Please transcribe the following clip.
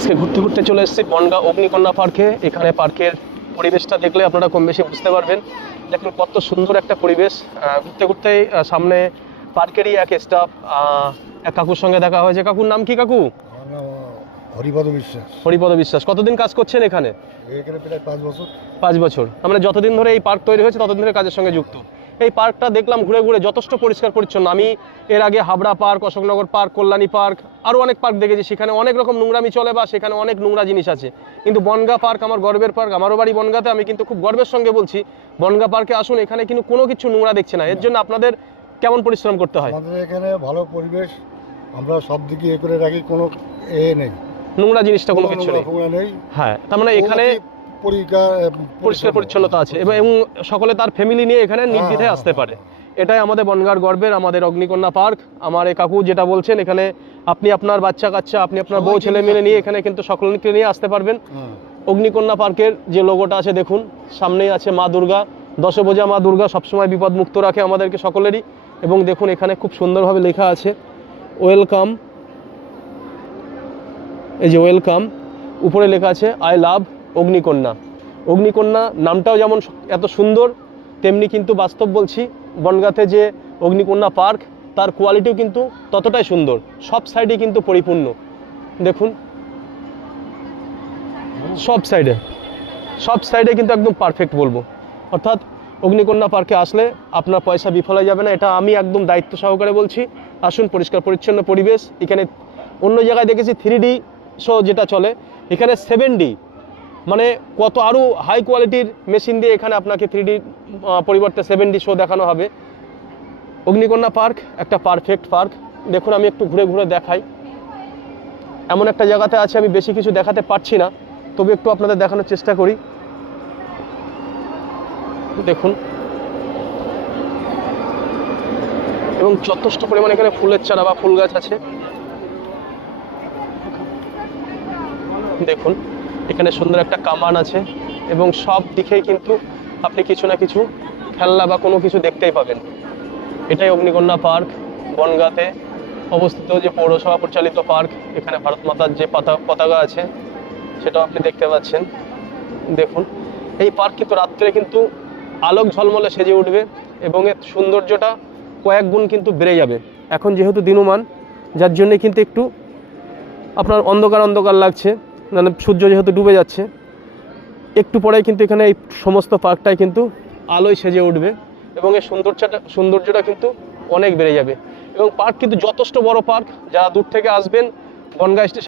আজকে ঘুরতে ঘুরতে চলে এসেছি বনগাঁ অগ্নিকন্যা পার্কে। এখানে পার্কের পরিবেশটা দেখলে আপনারা কম বেশি বুঝতে পারবেন। দেখুন কত সুন্দর একটা পরিবেশ। ঘুরতে ঘুরতেই সামনে পার্কেরই এক স্টাফ এক কাকুর সঙ্গে দেখা হয়েছে। কাকুর নাম কি কাকু? হরিপদ বিশ্বাস। হরিপদ বিশ্বাস। কতদিন কাজ করছেন এখানে? এখানে প্রায় 5 বছর। 5 বছর। আমরা যতদিন ধরে এই পার্ক তৈরি হয়েছে ততদিন ধরে কাজের সঙ্গে যুক্ত। এই পার্কটা দেখলাম ঘুরে ঘুরে যথেষ্ট পরিষ্কার পরিচ্ছন্ন। আমি এর আগে Habra park, Ashoknagar park, Kalyani park আরও অনেক পার্ক দেখেছি, সেখানে অনেক রকম নোংরামি চলে বা সেখানে অনেক নোংরা জিনিস আছে। কিন্তু বনগাঁ পার্ক আমার গর্বের পার্ক, আমারও বাড়ি বনগাঁতে। আমি কিন্তু খুব গর্বের সঙ্গে বলছি বনগাঁ পার্কে আসুন, এখানে কিন্তু কোনো কিছু নোংরা দেখছি না। এর জন্য আপনাদের কেমন পরিশ্রম করতে হয়? আমাদের এখানে ভালো পরিবেশ, আমরা সব দিকে এ করে রাখি, কোনো নেই, নোংরা জিনিসটা কোনো কিছু নেই। হ্যাঁ, তার মানে এখানে পরিষ্কার পরিচ্ছন্নতা আছে এবং সকলে তার ফ্যামিলি নিয়ে এখানে নির্দ্বিধায় আসতে পারে। এটাই আমাদের বনগাঁর গর্বের, আমাদের অগ্নিকন্যা পার্ক। আমার এই কাকু যেটা বলছেন, এখানে আপনি আপনার বাচ্চা কাচ্চা, আপনি আপনার বউ ছেলে মিলে নিয়ে এখানে কিন্তু সকলকে নিয়ে আসতে পারবেন। অগ্নিকন্যা পার্কের যে লোগোটা আছে দেখুন, সামনেই আছে মা দুর্গা, দশভুজা মা দুর্গা সবসময় বিপদ মুক্ত রাখে আমাদেরকে সকলেরই। এবং দেখুন এখানে খুব সুন্দরভাবে লেখা আছে ওয়েলকাম, এই যে ওয়েলকাম, উপরে লেখা আছে আই লাভ অগ্নিকন্যা। অগ্নিকন্যা নামটাও যেমন এত সুন্দর, তেমনি কিন্তু বাস্তব বলছি বনগাঁতে যে অগ্নিকন্যা পার্ক, তার কোয়ালিটিও কিন্তু ততটাই সুন্দর। সব সাইডে কিন্তু পরিপূর্ণ। দেখুন সব সাইডে কিন্তু একদম পারফেক্ট বলবো। অর্থাৎ অগ্নিকন্যা পার্কে আসলে আপনার পয়সা বিফল হয়ে যাবে না, এটা আমি একদম দায়িত্ব সহকারে বলছি। আসুন, পরিষ্কার পরিচ্ছন্ন পরিবেশ। এখানে অন্য জায়গায় দেখেছি 3D শো যেটা চলে, এখানে 7D, মানে কত আরও হাই কোয়ালিটির মেশিন দিয়ে এখানে আপনাকে 3D পরিবর্তে 7D শো দেখানো হবে। অগ্নিকন্যা পার্ক একটা পারফেক্ট পার্ক। দেখুন আমি একটু ঘুরে ঘুরে দেখাই। এমন একটা জায়গাতে আছে, আমি বেশি কিছু দেখাতে পারছি না, তবে একটু আপনাদের দেখানোর চেষ্টা করি। দেখুন, এবং যথেষ্ট পরিমাণে এখানে ফুলের চারা বা ফুল গাছ আছে। দেখুন এখানে সুন্দর একটা কামান আছে এবং সব দিকেই কিন্তু আপনি কিছু না কিছু খেলনা বা কোনো কিছু দেখতেই পাবেন। এটাই অগ্নিকন্যা পার্ক, বনগাঁতে অবস্থিত যে পৌরসভা পরিচালিত পার্ক। এখানে ভারত মাতার যে পতাকা আছে সেটাও আপনি দেখতে পাচ্ছেন। দেখুন এই পার্ক কিন্তু রাত্রে কিন্তু আলোক ঝলমলে সেজে উঠবে এবং এর সৌন্দর্যটা কয়েক গুণ কিন্তু বেড়ে যাবে। এখন যেহেতু দিনমান, যার জন্যে কিন্তু একটু আপনার অন্ধকার অন্ধকার লাগছে, মানে সূর্য যেহেতু ডুবে যাচ্ছে, একটু পরেই কিন্তু এখানে এই সমস্ত পার্কটাই কিন্তু আলোয় সেজে উঠবে এবং এর সৌন্দর্যটা কিন্তু অনেক বেড়ে যাবে। এবং পার্ক কিন্তু যথেষ্ট বড় পার্ক। যারা দূর থেকে আসবেন বনগাঁ স্টেশন